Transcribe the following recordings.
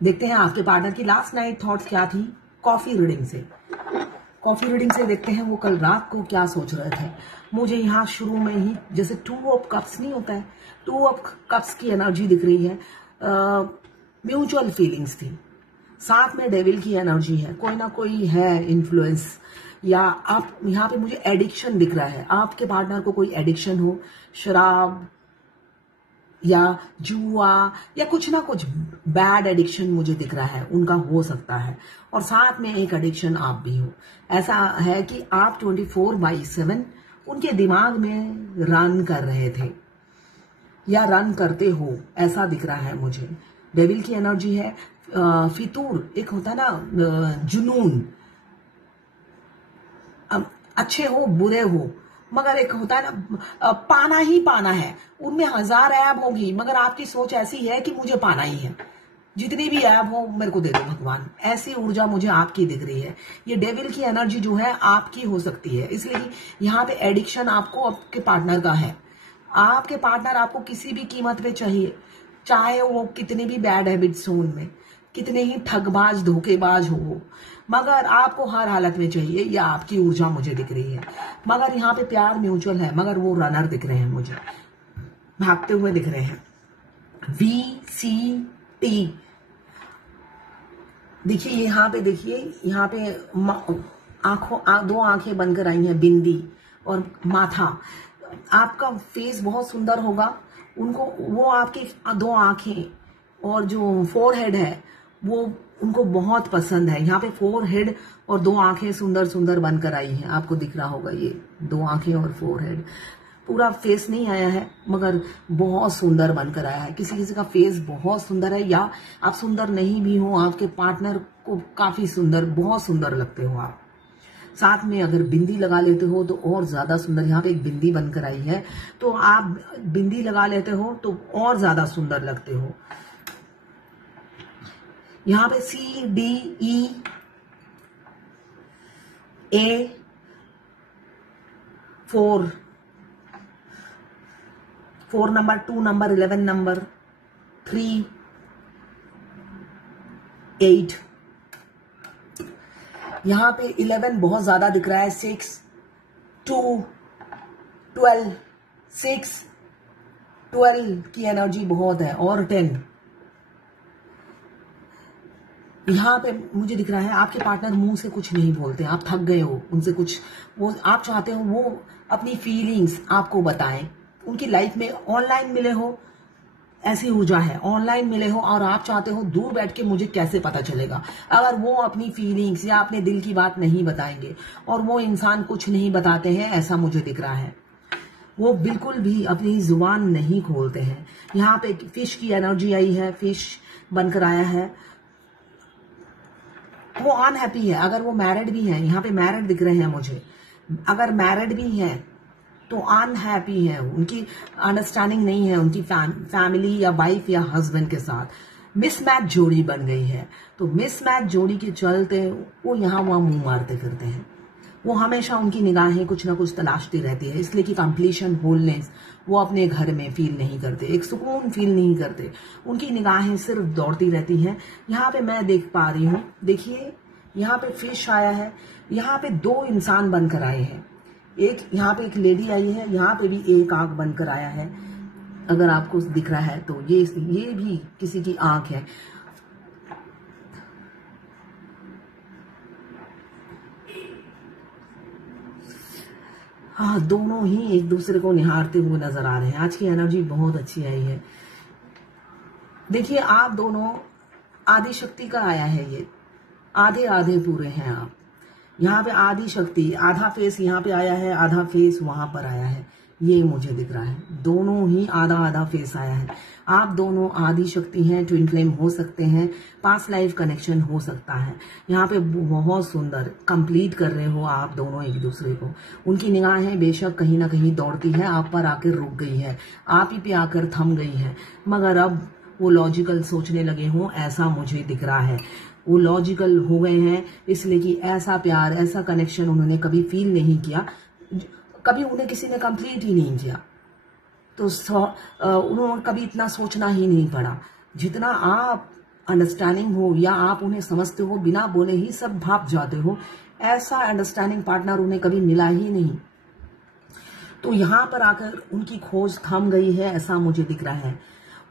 देखते हैं आपके पार्टनर की लास्ट नाइट थॉट्स क्या थी कॉफी रीडिंग से। कॉफी रीडिंग से देखते हैं वो कल रात को क्या सोच रहे थे। मुझे यहाँ शुरू में ही जैसे 2 ऑफ कप्स नहीं होता है, 2 ऑफ कप्स की एनर्जी दिख रही है। म्यूचुअल फीलिंग्स थी, साथ में डेविल की एनर्जी है, कोई ना कोई है इन्फ्लुएंस, या आप यहाँ पे मुझे एडिक्शन दिख रहा है। आपके पार्टनर को कोई एडिक्शन हो, शराब या जुआ या कुछ ना कुछ बैड एडिक्शन मुझे दिख रहा है, उनका हो सकता है। और साथ में एक एडिक्शन आप भी हो। ऐसा है कि आप 24/7 उनके दिमाग में रन कर रहे थे या रन करते हो, ऐसा दिख रहा है मुझे। डेविल की एनर्जी है। फितूर एक होता है ना, जुनून, अच्छे हो बुरे हो, मगर एक होता है ना पाना ही पाना है। उनमें 1000 ऐब होगी मगर आपकी सोच ऐसी है कि मुझे पाना ही है, जितनी भी ऐब हो मेरे को दे दो भगवान। ऐसी ऊर्जा मुझे आपकी दिख रही है। ये डेविल की एनर्जी जो है आपकी हो सकती है, इसलिए कि यहाँ पे एडिक्शन आपको आपके पार्टनर का है। आपके पार्टनर आपको किसी भी कीमत पे चाहिए, चाहे वो कितने भी बैड हैबिट्स हो उनमें, कितने ही ठगबाज धोखेबाज हो, मगर आपको हर हालत में चाहिए। या आपकी ऊर्जा मुझे दिख रही है। मगर यहाँ पे प्यार म्यूचुअल है, मगर वो रनर दिख रहे हैं मुझे, भागते हुए दिख रहे हैं। VCT देखिए, यहाँ पे देखिए, यहाँ पे दो आंखें बनकर आई हैं, बिंदी और माथा। आपका फेस बहुत सुंदर होगा, उनको वो आपकी 2 आंखें और जो फोरहेड है वो उनको बहुत पसंद है। यहाँ पे फोरहेड और 2 आंखें सुंदर सुंदर बनकर आई हैं, आपको दिख रहा होगा ये 2 आंखें और फोरहेड। पूरा फेस नहीं आया है मगर बहुत सुंदर बनकर आया है। किसी किसी का फेस बहुत सुंदर है, या आप सुंदर नहीं भी हो, आपके पार्टनर को काफी सुंदर, बहुत सुंदर लगते हो आप। साथ में अगर बिंदी लगा लेते हो तो और ज्यादा सुंदर। यहाँ पे एक बिंदी बनकर आई है, तो आप बिंदी लगा लेते हो तो और ज्यादा सुंदर लगते हो। यहाँ पे CDEA 4 नंबर, 2 नंबर, 11 नंबर, 3, 8। यहाँ पे 11 बहुत ज्यादा दिख रहा है, 6, 2, 12, 6, 12 की एनर्जी बहुत है, और 10। यहाँ पे मुझे दिख रहा है आपके पार्टनर मुंह से कुछ नहीं बोलते, आप थक गए हो उनसे कुछ, वो आप चाहते हो वो अपनी फीलिंग्स आपको बताएं। उनकी लाइफ में ऑनलाइन मिले हो, ऐसी ऊर्जा है, ऑनलाइन मिले हो और आप चाहते हो दूर बैठ के मुझे कैसे पता चलेगा। अगर वो अपनी फीलिंग्स या अपने दिल की बात नहीं बताएंगे, और वो इंसान कुछ नहीं बताते हैं, ऐसा मुझे दिख रहा है। वो बिल्कुल भी अपनी जुबान नहीं खोलते हैं। यहाँ पे फिश की एनर्जी आई है, फिश बनकर आया है। वो अनहैप्पी है। अगर वो मैरिड भी है, यहाँ पे मैरिड दिख रहे हैं मुझे, अगर मैरिड भी है तो अनहैप्पी है, उनकी अंडरस्टैंडिंग नहीं है उनकी फैमिली या वाइफ या हस्बैंड के साथ। मिसमैच जोड़ी बन गई है, तो मिसमैच जोड़ी के चलते वो यहाँ वहां मुंह मारते फिरते हैं। वो हमेशा उनकी निगाहें कुछ ना कुछ तलाशती रहती है, इसलिए कि कंप्लीशन, होलनेस वो अपने घर में फील नहीं करते, एक सुकून फील नहीं करते। उनकी निगाहें सिर्फ दौड़ती रहती हैं। यहाँ पे मैं देख पा रही हूँ, देखिए यहाँ पे फिश आया है, यहाँ पे 2 इंसान बनकर आए हैं। एक यहाँ पे एक लेडी आई है, यहाँ पे भी एक आंख बनकर आया है। अगर आपको दिख रहा है तो ये भी किसी की आंख है। हाँ, दोनों ही एक दूसरे को निहारते हुए नजर आ रहे हैं। आज की एनर्जी बहुत अच्छी आई है। देखिए, आप दोनों आदि शक्ति का आया है, ये आधे आधे पूरे हैं आप। यहाँ पे आदि शक्ति, आधा फेस यहाँ पे आया है, आधा फेस वहां पर आया है, ये मुझे दिख रहा है। दोनों ही आधा आधा फेस आया है। आप दोनों आदि शक्ति हैं, ट्विन फ्लेम हो सकते हैं, पास्ट लाइफ कनेक्शन हो सकता है। यहाँ पे बहुत सुंदर कंप्लीट कर रहे हो आप दोनों एक दूसरे को। उनकी निगाहें बेशक कहीं ना कहीं दौड़ती है, आप पर आकर रुक गई है, आप ही पे आकर थम गई है, मगर अब वो लॉजिकल सोचने लगे हों, ऐसा मुझे दिख रहा है। वो लॉजिकल हो गए हैं, इसलिए कि ऐसा प्यार, ऐसा कनेक्शन उन्होंने कभी फील नहीं किया, कभी उन्हें किसी ने कंप्लीट ही नहीं किया, तो उन्होंने कभी इतना सोचना ही नहीं पड़ा जितना आप अंडरस्टैंडिंग हो या आप उन्हें समझते हो, बिना बोले ही सब भाप जाते हो, ऐसा अंडरस्टैंडिंग पार्टनर उन्हें कभी मिला ही नहीं। तो यहाँ पर आकर उनकी खोज थम गई है, ऐसा मुझे दिख रहा है।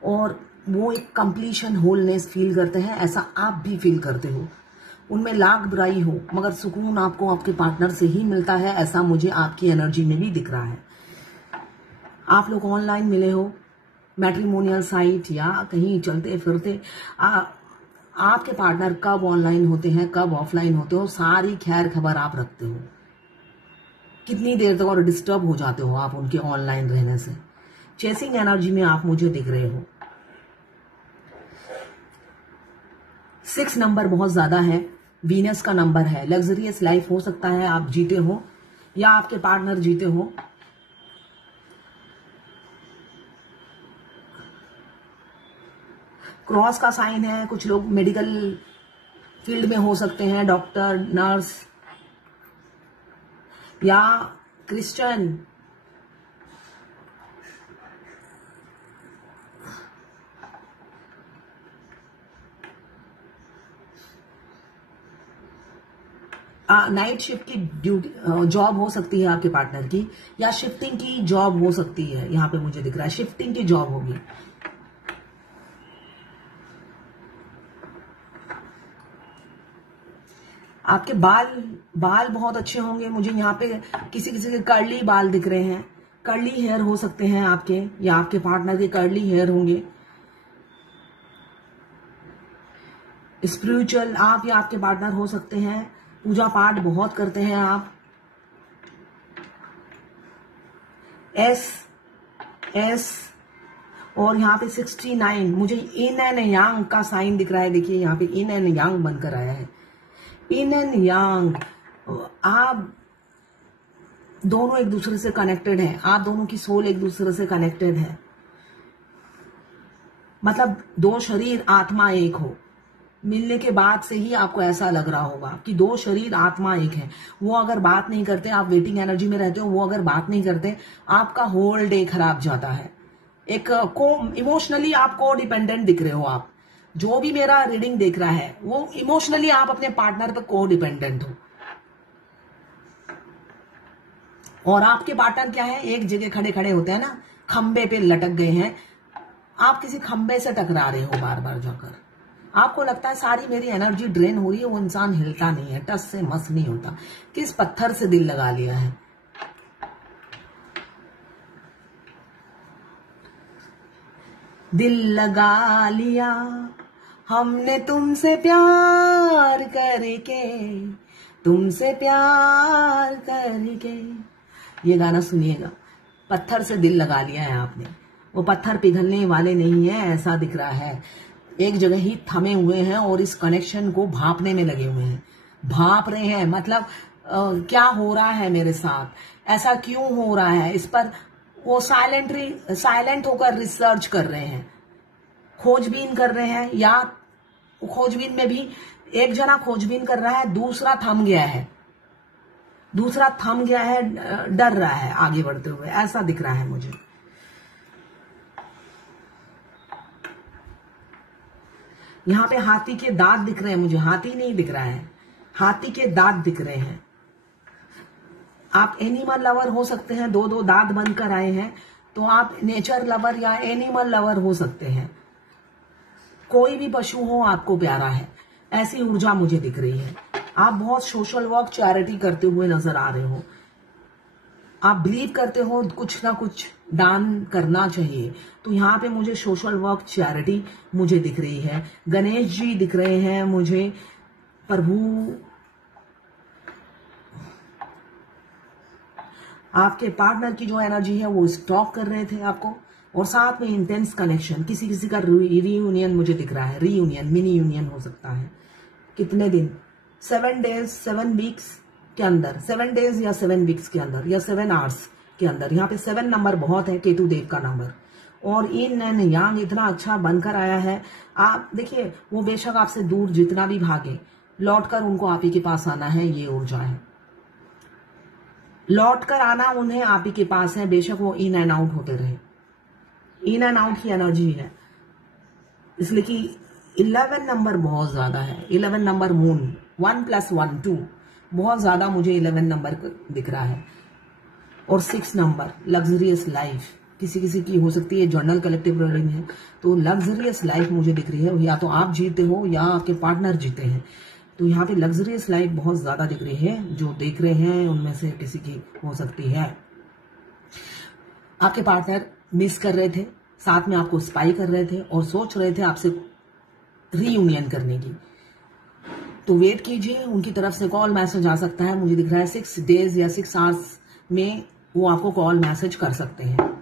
और वो एक कंप्लीशन, होलनेस फील करते हैं, ऐसा आप भी फील करते हो। उनमें लाख बुराई हो मगर सुकून आपको आपके पार्टनर से ही मिलता है, ऐसा मुझे आपकी एनर्जी में भी दिख रहा है। आप लोग ऑनलाइन मिले हो, मैट्रिमोनियल साइट या कहीं चलते फिरते, आपके पार्टनर कब ऑनलाइन होते हैं, कब ऑफलाइन होते हो, सारी खैर खबर आप रखते हो। कितनी देर तक और डिस्टर्ब हो जाते हो आप उनके ऑनलाइन रहने से। चेसिंग एनर्जी में आप मुझे दिख रहे हो। 6 नंबर बहुत ज्यादा है, वीनस का नंबर है। लग्जरियस लाइफ हो सकता है आप जीते हो या आपके पार्टनर जीते हो। क्रॉस का साइन है, कुछ लोग मेडिकल फील्ड में हो सकते हैं, डॉक्टर, नर्स या क्रिश्चियन। नाइट शिफ्ट की ड्यूटी जॉब हो सकती है आपके पार्टनर की, या शिफ्टिंग की जॉब हो सकती है। यहां पे मुझे दिख रहा है शिफ्टिंग की जॉब होगी। आपके बाल बहुत अच्छे होंगे। मुझे यहाँ पे किसी किसी के कर्ली बाल दिख रहे हैं, कर्ली हेयर हो सकते हैं आपके, या आपके पार्टनर के कर्ली हेयर होंगे। स्पिरिचुअल आप या आपके पार्टनर हो सकते हैं, पूजा पाठ बहुत करते हैं आप। एस और यहाँ पे 69 मुझे इन एंड यांग का साइन दिख रहा है। देखिए यहाँ पे इन एंड यांग बनकर आया है। इन एंड यांग, आप दोनों एक दूसरे से कनेक्टेड हैं, आप दोनों की सोल एक दूसरे से कनेक्टेड है। मतलब 2 शरीर आत्मा एक हो। मिलने के बाद से ही आपको ऐसा लग रहा होगा कि 2 शरीर आत्मा एक है। वो अगर बात नहीं करते, आप वेटिंग एनर्जी में रहते हो, वो अगर बात नहीं करते, आपका होल डे खराब जाता है। एक इमोशनली आप को डिपेंडेंट दिख रहे हो। आप जो भी मेरा रीडिंग देख रहा है वो इमोशनली आप अपने पार्टनर पर को डिपेंडेंट हो। और आपके पार्टनर क्या है, एक जगह खड़े खड़े होते हैं ना, खंबे पे लटक गए हैं। आप किसी खंबे से टकरा रहे हो बार बार जाकर। आपको लगता है सारी मेरी एनर्जी ड्रेन हो रही है, वो इंसान हिलता नहीं है, टस से मस नहीं होता। किस पत्थर से दिल लगा लिया है। दिल लगा लिया हमने तुमसे प्यार करके, तुमसे प्यार करके। ये गाना सुनिएगा। पत्थर से दिल लगा लिया है आपने। वो पत्थर पिघलने वाले नहीं है, ऐसा दिख रहा है। एक जगह ही थमे हुए हैं और इस कनेक्शन को भांपने में लगे हुए हैं। भांप रहे हैं मतलब क्या हो रहा है मेरे साथ, ऐसा क्यों हो रहा है, इस पर वो साइलेंट होकर रिसर्च कर रहे हैं, खोजबीन कर रहे हैं। या खोजबीन में भी एक जना खोजबीन कर रहा है, दूसरा थम गया है, डर रहा है आगे बढ़ते हुए, ऐसा दिख रहा है मुझे। यहाँ पे हाथी के दांत दिख रहे हैं मुझे, हाथी नहीं दिख रहा है, हाथी के दांत दिख रहे हैं। आप एनिमल लवर हो सकते हैं, 2 दांत बनकर आए हैं, तो आप नेचर लवर या एनिमल लवर हो सकते हैं। कोई भी पशु हो आपको प्यारा है, ऐसी ऊर्जा मुझे दिख रही है। आप बहुत सोशल वर्क, चैरिटी करते हुए नजर आ रहे हो। आप बिलीव करते हो कुछ ना कुछ दान करना चाहिए, तो यहाँ पे मुझे सोशल वर्क, चैरिटी मुझे दिख रही है। गणेश जी दिख रहे हैं मुझे, प्रभु। आपके पार्टनर की जो एनर्जी है वो स्टॉक कर रहे थे आपको, और साथ में इंटेंस कनेक्शन। किसी किसी का रीयूनियन मुझे दिख रहा है, रीयूनियन, मिनी यूनियन हो सकता है। कितने दिन, 7 डेज, 7 वीक्स के अंदर, 7 डेज या 7 वीक्स के अंदर, या 7 आवर्स के अंदर। यहाँ पे 7 नंबर बहुत है, केतु देव का नंबर। और इन एंड यांग इतना अच्छा बनकर आया है। आप देखिए, वो बेशक आपसे दूर जितना भी भागे, लौटकर उनको आप ही के पास आना है, ये ऊर्जा है। लौटकर आना उन्हें आप ही के पास है, बेशक वो इन एंड आउट होते रहे। इन एंड आउट की एनर्जी है, इसलिए कि 11 नंबर बहुत ज्यादा है, 11 नंबर मून, 1 + 1 2, बहुत ज्यादा मुझे 11 नंबर दिख रहा है। और 6 नंबर लग्जरियस लाइफ, किसी किसी की हो सकती है जर्नल कलेक्टिव रीडिंग है, तो लग्जरियस लाइफ मुझे दिख रही है, या तो आप जीते हो या आपके पार्टनर जीते हैं। तो यहाँ पे लग्जरियस लाइफ बहुत ज्यादा दिख रही है, जो देख रहे हैं उनमें से किसी की हो सकती है। आपके पार्टनर मिस कर रहे थे, साथ में आपको स्पाई कर रहे थे और सोच रहे थे आपसे रीयूनियन करने की, तो वेट कीजिए, उनकी तरफ से कॉल मैसेज आ सकता है। मुझे दिख रहा है 6 डेज या 6 आवर्स में वो आपको कॉल मैसेज कर सकते हैं।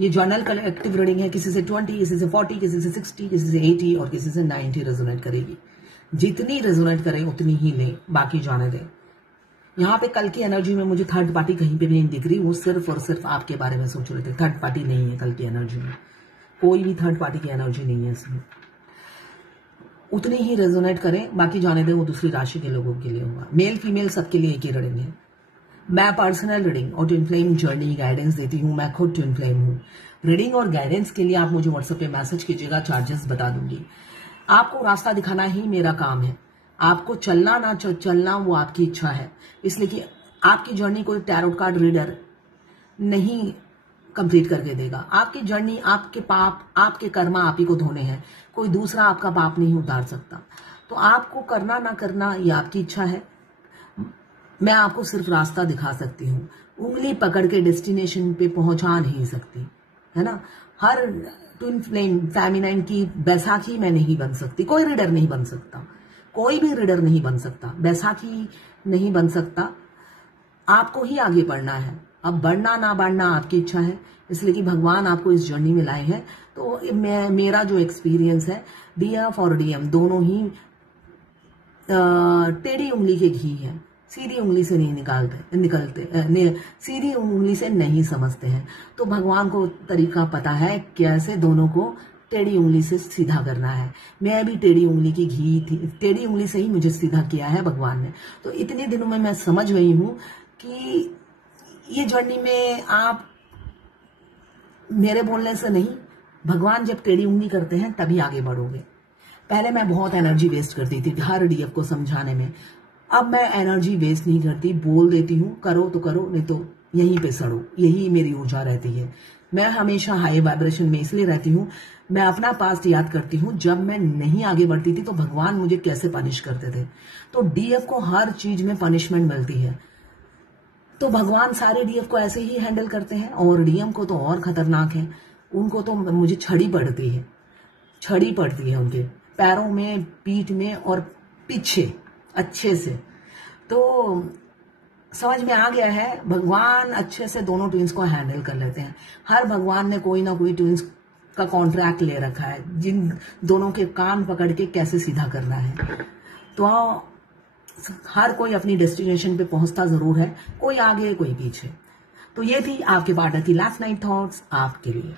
ये जर्नल कलेक्टिव रीडिंग है, किसी से 20, किसी से 40, किसी से 60, किसी से 80 और किसी से 90 रेजोनेट करेगी। जितनी रेजोनेट करे उतनी ही ले, बाकी जाने दे। यहाँ पे कल की एनर्जी में मुझे थर्ड पार्टी कहीं पे भी नहीं दिख रही, वो सिर्फ और सिर्फ आपके बारे में सोच रहे थे। थर्ड पार्टी नहीं है कल की एनर्जी में, कोई भी थर्ड पार्टी की एनर्जी नहीं है इसमें। उतनी ही रेजोनेट करें, बाकी जाने दें, वो दूसरी राशि के लोगों के लिए होगा। मेल फीमेल सबके लिए एक ही रीडिंग है। मैं पर्सनल रीडिंग और ट्विन फ्लेम जर्नी गाइडेंस देती हूँ, मैं खुद ट्विन फ्लेम हूँ। रीडिंग और गाइडेंस के लिए आप मुझे व्हाट्सएप पे मैसेज कीजिएगा, चार्जेस बता दूंगी। आपको रास्ता दिखाना ही मेरा काम है, आपको चलना ना चलना वो आपकी इच्छा है। इसलिए कि आपकी जर्नी कोई टैरोट कार्ड रीडर नहीं कंप्लीट करके देगा। आपकी जर्नी, आपके पाप, आपके कर्मा आप ही को धोने हैं, कोई दूसरा आपका पाप नहीं उतार सकता। तो आपको करना ना करना ये आपकी इच्छा है, मैं आपको सिर्फ रास्ता दिखा सकती हूँ, उंगली पकड़ के डेस्टिनेशन पे पहुंचा नहीं सकती, है ना। हर ट्विन फ्लेम फेमिनाइन की बैसाखी मैं नहीं बन सकती, कोई रीडर नहीं बन सकता, कोई भी रीडर नहीं बन सकता, बैसाखी नहीं बन सकता। आपको ही आगे बढ़ना है, अब बढ़ना ना बढ़ना आपकी इच्छा है, इसलिए कि भगवान आपको इस जर्नी में लाए हैं। तो मेरा जो एक्सपीरियंस है, डीएफ और डीएम दोनों ही टेढ़ी उंगली के घी है, सीधी उंगली से नहीं निकलते, सीधी उंगली से नहीं समझते हैं। तो भगवान को तरीका पता है कैसे दोनों को टेढ़ी उंगली से सीधा करना है। मैं भी टेढ़ी उंगली की घी थी, टेढ़ी उंगली से ही मुझे सीधा किया है भगवान ने। तो इतने दिनों में मैं समझ गई हूं कि ये जर्नी में आप मेरे बोलने से नहीं, भगवान जब टेढ़ी उंगली करते हैं तभी आगे बढ़ोगे। पहले मैं बहुत एनर्जी वेस्ट करती थी हर डीएफ को समझाने में, अब मैं एनर्जी वेस्ट नहीं करती, बोल देती हूँ, करो तो करो, नहीं तो यहीं पे सड़ो, यही मेरी ऊर्जा रहती है। मैं हमेशा हाई वाइब्रेशन में इसलिए रहती हूँ, मैं अपना पास्ट याद करती हूँ, जब मैं नहीं आगे बढ़ती थी तो भगवान मुझे कैसे पनिश करते थे। तो डीएफ को हर चीज में पनिशमेंट मिलती है, तो भगवान सारे डीएफ को ऐसे ही हैंडल करते हैं। और डीएम को तो और खतरनाक है, उनको तो मुझे छड़ी पड़ती है, छड़ी पड़ती है उनके पैरों में, पीठ में और पीछे अच्छे से। तो समझ में आ गया है, भगवान अच्छे से दोनों ट्विंस को हैंडल कर लेते हैं। हर भगवान ने कोई ना कोई ट्विंस का कॉन्ट्रैक्ट ले रखा है, जिन दोनों के कान पकड़ के कैसे सीधा करना है। तो हर कोई अपनी डेस्टिनेशन पे पहुंचता जरूर है, कोई आगे कोई पीछे। तो ये थी आपके पार्टनर की लास्ट नाइट थॉट्स आपके लिए।